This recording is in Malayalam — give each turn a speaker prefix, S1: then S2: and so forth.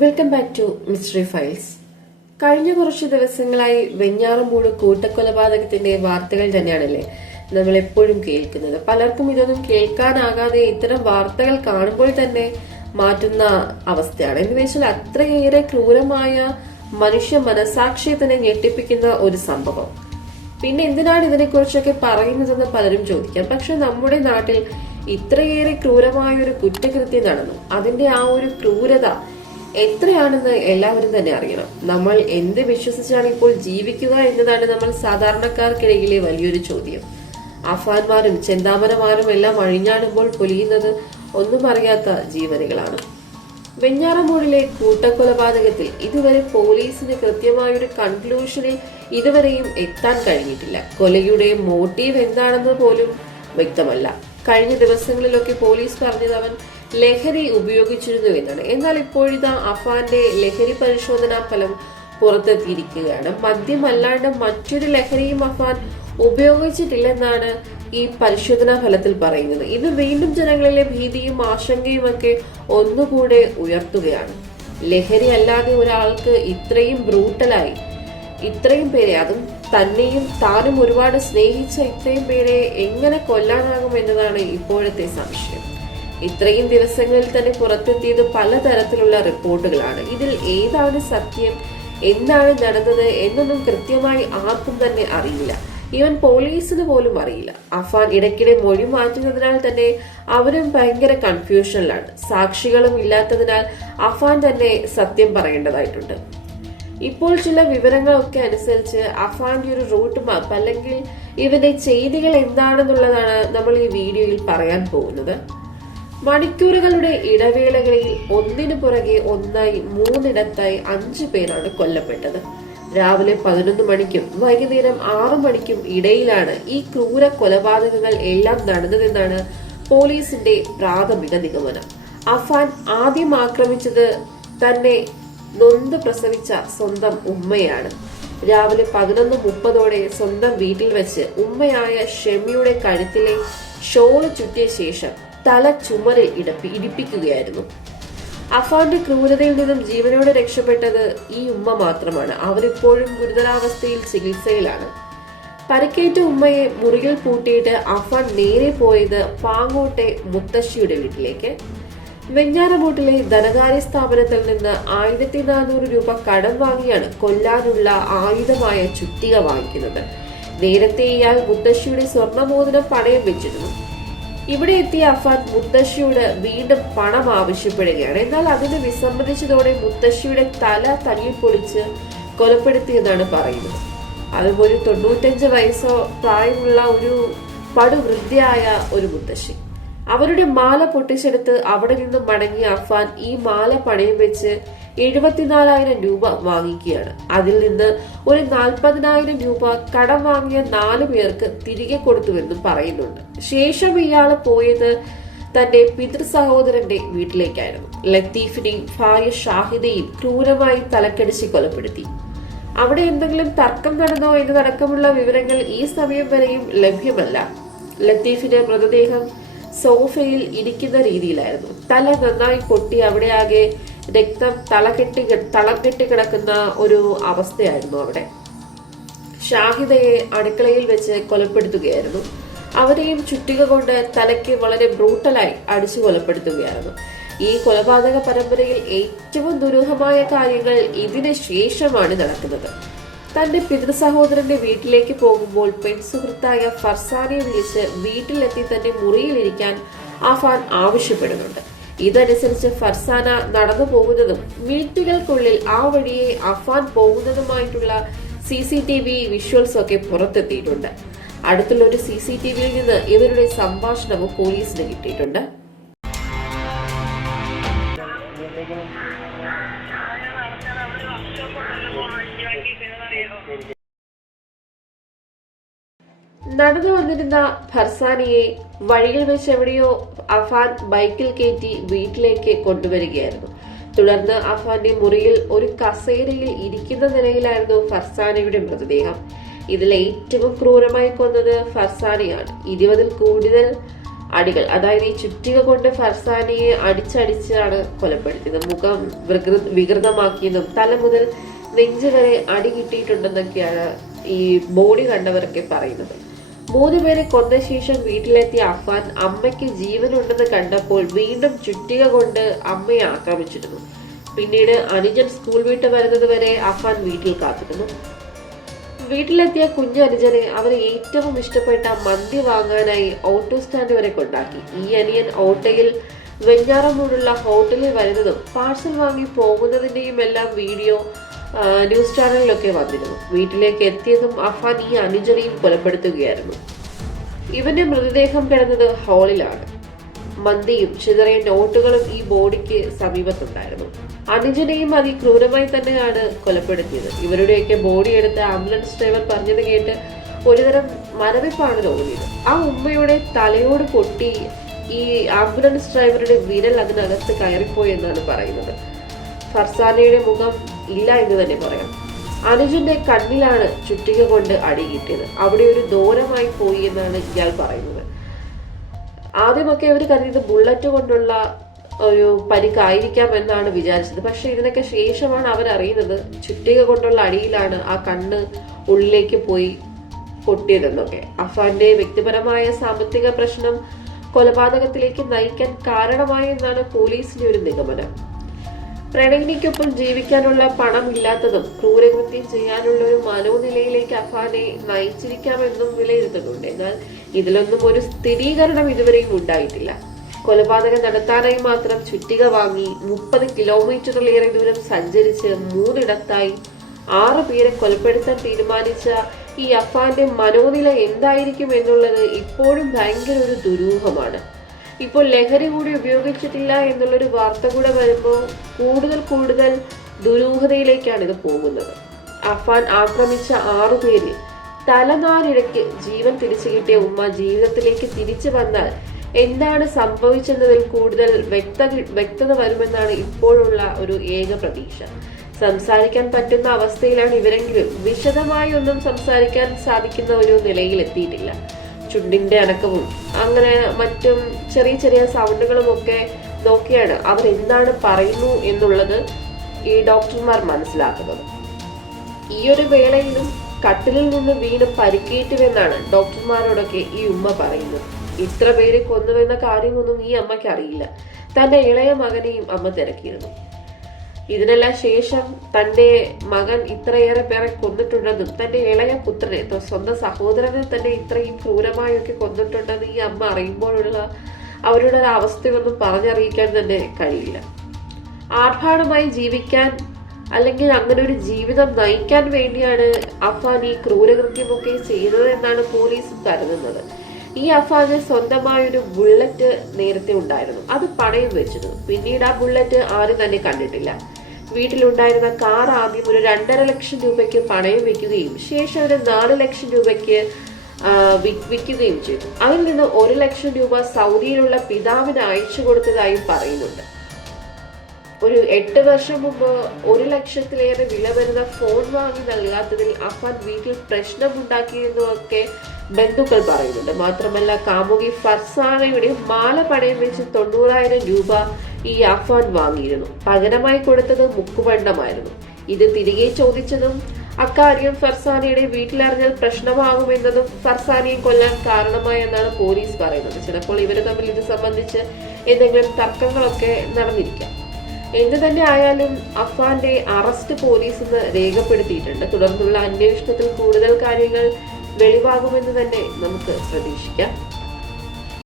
S1: Welcome back to mystery files കഴിഞ്ഞ കുറച്ച് ദിവസങ്ങളായി വെഞ്ഞാറമൂട് കൂട്ടക്കൊലപാതകത്തിന്റെ വാർത്തകൾ തന്നെയാണല്ലേ നമ്മൾ എപ്പോഴും കേൾക്കുന്നത്. പലർക്കും ഇതൊന്നും കേൾക്കാനാകാതെ ഇത്തരം വാർത്തകൾ കാണുമ്പോൾ തന്നെ മാറ്റുന്ന അവസ്ഥയാണ്. എന്ന് വെച്ചാൽ അത്രയേറെ ക്രൂരമായ മനുഷ്യ മനസാക്ഷിയെ തന്നെ ഞെട്ടിപ്പിക്കുന്ന ഒരു സംഭവം. പിന്നെ എന്തിനാണ് ഇതിനെക്കുറിച്ചൊക്കെ പറയുന്നതെന്ന് പലരും ചോദിക്കാം. പക്ഷെ നമ്മുടെ നാട്ടിൽ ഇത്രയേറെ ക്രൂരമായ ഒരു കുറ്റകൃത്യം നടന്നു. അതിന്റെ ആ ഒരു ക്രൂരത എത്രയാണെന്ന് എല്ലാവരും തന്നെ അറിയണം. നമ്മൾ എന്ത് വിശ്വസിച്ചാണ് ഇപ്പോൾ ജീവിക്കുക എന്നതാണ് നമ്മൾ സാധാരണക്കാർക്കിടയിലെ വലിയൊരു ചോദ്യം. അഫാൻമാരും ചെന്താമരമാരും എല്ലാം അഴിഞ്ഞാടുമ്പോൾ പൊലിയുന്നത് ഒന്നും അറിയാത്ത ജീവനുകളാണ്. വെഞ്ഞാറമൂടിലെ കൂട്ടക്കൊലപാതകത്തിൽ ഇതുവരെ പോലീസിന് കൃത്യമായൊരു കൺക്ലൂഷനിൽ ഇതുവരെയും എത്താൻ കഴിഞ്ഞിട്ടില്ല. കൊലയുടെ മോട്ടീവ് എന്താണെന്ന് പോലും വ്യക്തമല്ല. കഴിഞ്ഞ ദിവസങ്ങളിലൊക്കെ പോലീസ് പറഞ്ഞത് അവൻ ലഹരി ഉപയോഗിച്ചിരുന്നു എന്നാണ്. എന്നാൽ ഇപ്പോഴിതാ അഫാന്റെ ലഹരി പരിശോധനാ ഫലം പുറത്തെത്തിയിരിക്കുകയാണ്. മദ്യമല്ലാണ്ട് മറ്റൊരു ലഹരിയും അഫാൻ ഉപയോഗിച്ചിട്ടില്ലെന്നാണ് ഈ പരിശോധനാ ഫലത്തിൽ പറയുന്നത്. ഇത് വീണ്ടും ജനങ്ങളിലെ ഭീതിയും ആശങ്കയും ഒക്കെ ഒന്നുകൂടെ ഉയർത്തുകയാണ്. ലഹരി അല്ലാതെ ഒരാൾക്ക് ഇത്രയും ബ്രൂട്ടലായി ഇത്രയും പേരെ അതും തന്നെയും താനും ഒരുപാട് സ്നേഹിച്ച ഇത്രയും പേരെ എങ്ങനെ കൊല്ലാനാകും എന്നതാണ് ഇപ്പോഴത്തെ സംശയം. ഇത്രയും ദിവസങ്ങളിൽ തന്നെ പുറത്തെത്തിയത് പലതരത്തിലുള്ള റിപ്പോർട്ടുകളാണ്. ഇതിൽ ഏതാണ് സത്യം? എന്താണ് നടന്നത്? എന്നൊന്നും കൃത്യമായി ആർക്കും തന്നെ അറിയില്ല. ഇവൻ പോലീസിന് പോലും അറിയില്ല. അഫാൻ ഇടയ്ക്കിടെ മൊഴി മാറ്റുന്നതിനാൽ തന്നെ അവരും ഭയങ്കര കൺഫ്യൂഷനിലാണ്. സാക്ഷികളും ഇല്ലാത്തതിനാൽ അഫാൻ തന്നെ സത്യം പറയേണ്ടതായിട്ടുണ്ട്. ഇപ്പോൾ ചില വിവരങ്ങളൊക്കെ അനുസരിച്ച് അഫാന്റെ ഒരു റൂട്ട് മാപ്പ് അല്ലെങ്കിൽ ഇവന്റെ ചെയ്തികൾ എന്താണെന്നുള്ളതാണ് നമ്മൾ ഈ വീഡിയോയിൽ പറയാൻ പോകുന്നത്. മണിക്കൂറുകളുടെ ഇടവേളകളിൽ ഒന്നിനു പുറകെ ഒന്നായി മൂന്നിടത്തായി അഞ്ചു പേരാണ് കൊല്ലപ്പെട്ടത്. രാവിലെ പതിനൊന്ന് മണിക്കും വൈകുന്നേരം ആറു മണിക്കും ഇടയിലാണ് ഈ ക്രൂര കൊലപാതകങ്ങൾ എല്ലാം നടന്നതെന്നാണ് പോലീസിന്റെ പ്രാഥമിക നിഗമനം. അഫാൻ ആദ്യം ആക്രമിച്ചത് തന്നെ നൊന്ത് പ്രസവിച്ച സ്വന്തം ഉമ്മയാണ്. രാവിലെ പതിനൊന്ന് മുപ്പതോടെ സ്വന്തം വീട്ടിൽ വെച്ച് ഉമ്മയായ ഷെമിയുടെ കഴുത്തിലെ ഷോൾ ചുറ്റിയ ശേഷം തല ചുമരിൽ ഇടപ്പി ഇടിപ്പിക്കുകയായിരുന്നു. അഫാന്റെ ക്രൂരതയിൽ നിന്നും ജീവനോടെ രക്ഷപ്പെട്ടത് ഈ ഉമ്മ മാത്രമാണ്. അവരിപ്പോഴും ഗുരുതരാവസ്ഥയിൽ ചികിത്സയിലാണ്. പരിക്കേറ്റ ഉമ്മയെ മുറിയിൽ പൂട്ടിയിട്ട് അഫാൻ നേരെ പോയത് പാങ്ങോട്ടെ മുത്തശ്ശിയുടെ വീട്ടിലേക്ക്. വെഞ്ഞാറമൂട്ടിലെ ധനകാര്യ സ്ഥാപനത്തിൽ നിന്ന് ആയിരത്തി നാനൂറ് രൂപ കടം വാങ്ങിയാണ് കൊല്ലാനുള്ള ആയുധമായ ചുറ്റിക വാങ്ങിക്കുന്നത്. നേരത്തെ ഇയാൾ മുത്തശ്ശിയുടെ സ്വർണമോതിരം പണയം വെച്ചിരുന്നു. ഇവിടെ എത്തിയ അഫാദ് മുത്തശ്ശിയോട് വീണ്ടും പണം ആവശ്യപ്പെടുകയാണ്. എന്നാൽ അതിന് വിസമ്മതിച്ചതോടെ മുത്തശ്ശിയുടെ തല തല്ലിപ്പൊളിച്ച് കൊലപ്പെടുത്തിയെന്നാണ് പറയുന്നത്. അതുപോലെ തൊണ്ണൂറ്റഞ്ച് വയസ്സോ പ്രായമുള്ള ഒരു പടുവൃദ്ധയായ ഒരു മുത്തശ്ശി. അവരുടെ മാല പൊട്ടിച്ചെടുത്ത് അവിടെ നിന്നും മടങ്ങിയ അഫാൻ ഈ മാല പണയം വെച്ച് എഴുപത്തിനാലായിരം രൂപ വാങ്ങിക്കുകയാണ്. അതിൽ നിന്ന് ഒരു നാൽപ്പതിനായിരം രൂപ കടം വാങ്ങിയ നാലു പേർക്ക് തിരികെ കൊടുത്തുവെന്നും പറയുന്നുണ്ട്. ശേഷം ഇയാൾ പോയത് തന്റെ പിതൃ സഹോദരന്റെ വീട്ടിലേക്കായിരുന്നു. ലത്തീഫിനെയും ഭാര്യ ഷാഹിദയും ക്രൂരമായി തലക്കടിച്ച് കൊലപ്പെടുത്തി. അവിടെ എന്തെങ്കിലും തർക്കം നടന്നോ എന്നതടക്കമുള്ള വിവരങ്ങൾ ഈ സമയം വരെയും ലഭ്യമല്ല. ലത്തീഫിന്റെ മൃതദേഹം സോഫയിൽ ഇരിക്കുന്ന രീതിയിലായിരുന്നു. തല നന്നായി പൊട്ടി അവിടെ ആകെ രക്തം തളകെട്ടി തളം കിടക്കുന്ന ഒരു അവസ്ഥയായിരുന്നു അവിടെ. ഷാഹിദയെ അടുക്കളയിൽ വെച്ച് കൊലപ്പെടുത്തുകയായിരുന്നു. അവരെയും ചുറ്റിക കൊണ്ട് തലയ്ക്ക് വളരെ ബ്രൂട്ടലായി അടിച്ചു കൊലപ്പെടുത്തുകയായിരുന്നു. ഈ കൊലപാതക പരമ്പരയിൽ ഏറ്റവും ദുരൂഹമായ കാര്യങ്ങൾ ഇതിന് ശേഷമാണ് നടക്കുന്നത്. തന്റെ പിതൃ സഹോദരന്റെ വീട്ടിലേക്ക് പോകുമ്പോൾ പെൺസുഹൃത്തായ ഫർസാനെ വിളിച്ച് വീട്ടിലെത്തി തന്റെ മുറിയിലിരിക്കാൻ ആഫാൻ ആവശ്യപ്പെടുന്നുണ്ട്. ഇതനുസരിച്ച് ഫർസാന നടന്നു പോകുന്നതും മിനിറ്റുകൾക്കുള്ളിൽ ആ വഴിയെ Afan പോകുന്നതുമായിട്ടുള്ള C C T V visuals ഒക്കെ പുറത്തെത്തിയിട്ടുണ്ട്. അടുത്തുള്ള ഒരു സി സി ടി വിയിൽ നിന്ന് ഇവരുടെ സംഭാഷണവും പോലീസിന് കിട്ടിയിട്ടുണ്ട്. നടന്നു വന്നിരുന്ന ഫർസാനിയെ വഴിയിൽ വെച്ച് എവിടെയോ അഫാൻ ബൈക്കിൽ കയറ്റി വീട്ടിലേക്ക് കൊണ്ടുവരികയായിരുന്നു. തുടർന്ന് അഫാന്റെ മുറിയിൽ ഒരു കസേരയിൽ ഇരിക്കുന്ന നിലയിലായിരുന്നു ഫർസാനയുടെ മൃതദേഹം. ഇതിൽ ഏറ്റവും ക്രൂരമായി കൊന്നത് ഫർസാനയാണ്. ഇരുപതിൽ കൂടുതൽ അടികൾ അതായത് ഈ ചുറ്റിക കൊണ്ട് ഫർസാനിയെ അടിച്ചടിച്ചാണ് കൊലപ്പെടുത്തിയത്. മുഖം വികൃ- വികൃതമാക്കിയതും തല മുതൽ നെഞ്ച് വരെ അടി കിട്ടിയിട്ടുണ്ടെന്നൊക്കെയാണ് ഈ ബോഡി കണ്ടവരൊക്കെ പറയുന്നത്. മൂന്ന് പേരെ കൊന്ന ശേഷം വീട്ടിലെത്തിയ അഫാൻ അമ്മയ്ക്ക് ജീവനുണ്ടെന്ന് കണ്ടപ്പോൾ വീണ്ടും ചുറ്റിക കൊണ്ട് അമ്മയെ ആക്രമിച്ചിരുന്നു. പിന്നീട് അനുജൻ സ്കൂൾ വിട്ട് വരുന്നത് വരെ അഫാൻ വീട്ടിൽ കാത്തിരുന്നു. വീട്ടിലെത്തിയ കുഞ്ഞു അനുജനെ അവന് ഏറ്റവും ഇഷ്ടപ്പെട്ട മന്തി വാങ്ങാനായി ഓട്ടോ സ്റ്റാൻഡ് വരെ കൊണ്ടാക്കി. ഈ അനിയൻ ഓട്ടോയിൽ വെഞ്ഞാറമൂടുള്ള ഹോട്ടലിൽ വരുന്നതും പാഴ്സൽ വാങ്ങി പോകുന്നതിന്റെയും എല്ലാം വീഡിയോ ന്യൂസ് ചാനലിലൊക്കെ വന്നിരുന്നു. വീട്ടിലേക്ക് എത്തിയതും അഫാൻ ഈ അനുജനെയും കൊലപ്പെടുത്തുകയായിരുന്നു. ഇവന്റെ മൃതദേഹം കിടന്നത് ഹാളിലാണ്. മന്തിയും ചിതറിയ നോട്ടുകളും ഈ ബോഡിക്ക് സമീപത്തുണ്ടായിരുന്നു. അനുജനെയും അതിക്രൂരമായി തന്നെയാണ് കൊലപ്പെടുത്തിയത്. ഇവരുടെയൊക്കെ ബോഡി എടുത്ത് ആംബുലൻസ് ഡ്രൈവർ പറഞ്ഞത് കേട്ട് ഒരുതരം മരവിപ്പാണ് തോന്നിയത്. ആ ഉമ്മയുടെ തലയോട് പൊട്ടി ഈ ആംബുലൻസ് ഡ്രൈവറുടെ വിരൽ അതിനകത്ത് കയറിപ്പോയി എന്നാണ് പറയുന്നത്. ഫർസാനയുടെ മുഖം ഇല്ല എന്ന് തന്നെ പറയാം. അനുജന്റെ കണ്ണിലാണ് ചുറ്റിക കൊണ്ട് അടി കിട്ടിയത്. അവിടെ ഒരു ദൂരമായി പോയി എന്നാണ് ഇയാൾ പറയുന്നത്. ആദ്യമൊക്കെ അവർ കരുതിയത് ബുള്ളറ്റ് കൊണ്ടുള്ള ഒരു പരിക്കായിരിക്കാം എന്നാണ് വിചാരിച്ചത്. പക്ഷെ ഇതിനൊക്കെ ശേഷമാണ് അവരറിയുന്നത് ചുറ്റിക കൊണ്ടുള്ള അടിയിലാണ് ആ കണ്ണ് ഉള്ളിലേക്ക് പോയി പൊട്ടിയതെന്നൊക്കെ. അഫാന്റെ വ്യക്തിപരമായ സാമ്പത്തിക പ്രശ്നം കൊലപാതകത്തിലേക്ക് നയിക്കാൻ കാരണമായി എന്നാണ് പോലീസിന്റെ ഒരു നിഗമനം. പ്രണയിനിക്കൊപ്പം ജീവിക്കാനുള്ള പണം ഇല്ലാത്തതും ക്രൂരകൃത്യം ചെയ്യാനുള്ള ഒരു മനോനിലയിലേക്ക് അഫാനെ നയിച്ചിരിക്കാമെന്നും വിലയിരുത്തുന്നുണ്ട്. എന്നാൽ ഇതിലൊന്നും ഒരു സ്ഥിരീകരണം ഇതുവരെയും ഉണ്ടായിട്ടില്ല. കൊലപാതകം നടത്താനായി മാത്രം ചുറ്റിക വാങ്ങി മുപ്പത് കിലോമീറ്ററിലേറെ ദൂരം സഞ്ചരിച്ച് മൂന്നിടത്തായി ആറു പേരെ കൊലപ്പെടുത്താൻ തീരുമാനിച്ച ഈ അഫാന്റെ മനോനില എന്തായിരിക്കും എന്നുള്ളത് ഇപ്പോഴും ഭയങ്കര ഒരു ദുരൂഹമാണ്. ഇപ്പോൾ ലഹരി കൂടി ഉപയോഗിച്ചിട്ടില്ല എന്നുള്ളൊരു വാർത്ത കൂടെ വരുമ്പോൾ കൂടുതൽ കൂടുതൽ ദുരൂഹതയിലേക്കാണ് ഇത് പോകുന്നത്. അഫാൻ ആക്രമിച്ച ആറു പേരിൽ തലനാരിഴയ്ക്ക് ജീവൻ തിരിച്ചു കിട്ടിയ ഉമ്മ ജീവിതത്തിലേക്ക് തിരിച്ചു വന്നാൽ എന്താണ് സംഭവിച്ചെന്നതിൽ കൂടുതൽ വ്യക്ത വ്യക്തത വരുമെന്നാണ് ഇപ്പോഴുള്ള ഒരു ഏക പ്രതീക്ഷ. സംസാരിക്കാൻ പറ്റുന്ന അവസ്ഥയിലാണ് ഇവരെങ്കിലും വിശദമായി ഒന്നും സംസാരിക്കാൻ സാധിക്കുന്ന ഒരു നിലയിൽ എത്തിയിട്ടില്ല ചുണ്ടിന്റെ അടക്കവും അങ്ങനെ മറ്റും ചെറിയ ചെറിയ സൗണ്ടുകളും ഒക്കെ നോക്കിയാണ് അവർ എന്താണ് പറയുന്നു എന്നുള്ളത് ഈ ഡോക്ടർമാർ മനസ്സിലാക്കുന്നത്. ഈ ഒരു വേളയിലും കട്ടിലിൽ നിന്ന് വീണ് പരിക്കേറ്റുവെന്നാണ് ഡോക്ടർമാരോടൊക്കെ ഈ ഉമ്മ പറയുന്നത്. ഇത്ര പേര് കൊന്നുവെന്ന കാര്യമൊന്നും ഈ അമ്മയ്ക്ക് അറിയില്ല. തന്റെ ഇളയ മകനെയും അമ്മ തിരക്കിയിരുന്നു. ഇതിനെല്ലാം ശേഷം തന്റെ മകൻ ഇത്രയേറെ പേരെ കൊന്നിട്ടുണ്ടെന്നും തന്റെ ഇളയ പുത്രനെ സ്വന്തം സഹോദരനെ തന്നെ ഇത്രയും ക്രൂരമായൊക്കെ കൊന്നിട്ടുണ്ടെന്ന് ഈ അമ്മ അറിയുമ്പോഴുള്ള അവരുടെ ഒരു അവസ്ഥയൊന്നും പറഞ്ഞറിയിക്കാൻ തന്നെ കഴിയില്ല. ആർഭാടമായി ജീവിക്കാൻ അല്ലെങ്കിൽ അങ്ങനെ ഒരു ജീവിതം നയിക്കാൻ വേണ്ടിയാണ് അഫാൻ ഈ ക്രൂരകൃത്യമൊക്കെ ചെയ്തത് എന്നാണ് പോലീസ് കരുതുന്നത്. ഈ അഫാന് സ്വന്തമായൊരു ബുള്ളറ്റ് നേരത്തെ ഉണ്ടായിരുന്നു. അത് പണയം വെച്ചിരുന്നു. പിന്നീട് ആ ബുള്ളറ്റ് ആരും തന്നെ കണ്ടിട്ടില്ല. വീട്ടിലുണ്ടായിരുന്ന കാർ ആദ്യം ഒരു രണ്ടര ലക്ഷം രൂപയ്ക്ക് പണയം വെക്കുകയും ശേഷം ഒരു നാല് ലക്ഷം രൂപയ്ക്ക് വിൽക്കുകയും ചെയ്തു. അതിൽ നിന്ന് ഒരു ലക്ഷം രൂപ സൗദിയിലുള്ള പിതാവിന് അയച്ചു കൊടുത്തതായും പറയുന്നുണ്ട്. ഒരു എട്ട് വർഷം മുമ്പ് ഒരു ലക്ഷത്തിലേറെ വില വരുന്ന ഫോൺ വാങ്ങി നൽകാത്തതിൽ അഫാൻ വീട്ടിൽ പ്രശ്നമുണ്ടാക്കിയെന്നൊക്കെ ബന്ധുക്കൾ പറയുന്നുണ്ട്. മാത്രമല്ല കാമുകി ഫർസാനയുടെ മാല പണയം വെച്ച് തൊണ്ണൂറായിരം രൂപ ഈ അഫാൻ വാങ്ങിയിരുന്നു. പകരമായി കൊടുത്തത് മുക്കുവണ്ണമായിരുന്നു. ഇത് തിരികെ ചോദിച്ചതും അക്കാര്യം ഫർസാനയുടെ വീട്ടിലറിഞ്ഞാൽ പ്രശ്നമാകുമെന്നതും ഫർസാനയെ കൊല്ലാൻ കാരണമായെന്നാണ് പോലീസ് പറയുന്നത്. ചിലപ്പോൾ ഇവർ തമ്മിൽ ഇത് സംബന്ധിച്ച് എന്തെങ്കിലും തർക്കങ്ങളൊക്കെ നടന്നിരിക്കാം. എന്തു തന്നെ ആയാലും അഫ്വാന്റെ അറസ്റ്റ് പോലീസ് ഇന്ന് രേഖപ്പെടുത്തിയിട്ടുണ്ട്. തുടർന്നുള്ള അന്വേഷണത്തിൽ കൂടുതൽ കാര്യങ്ങൾ വെളിവാകുമെന്ന് തന്നെ നമുക്ക് പ്രതീക്ഷിക്കാം.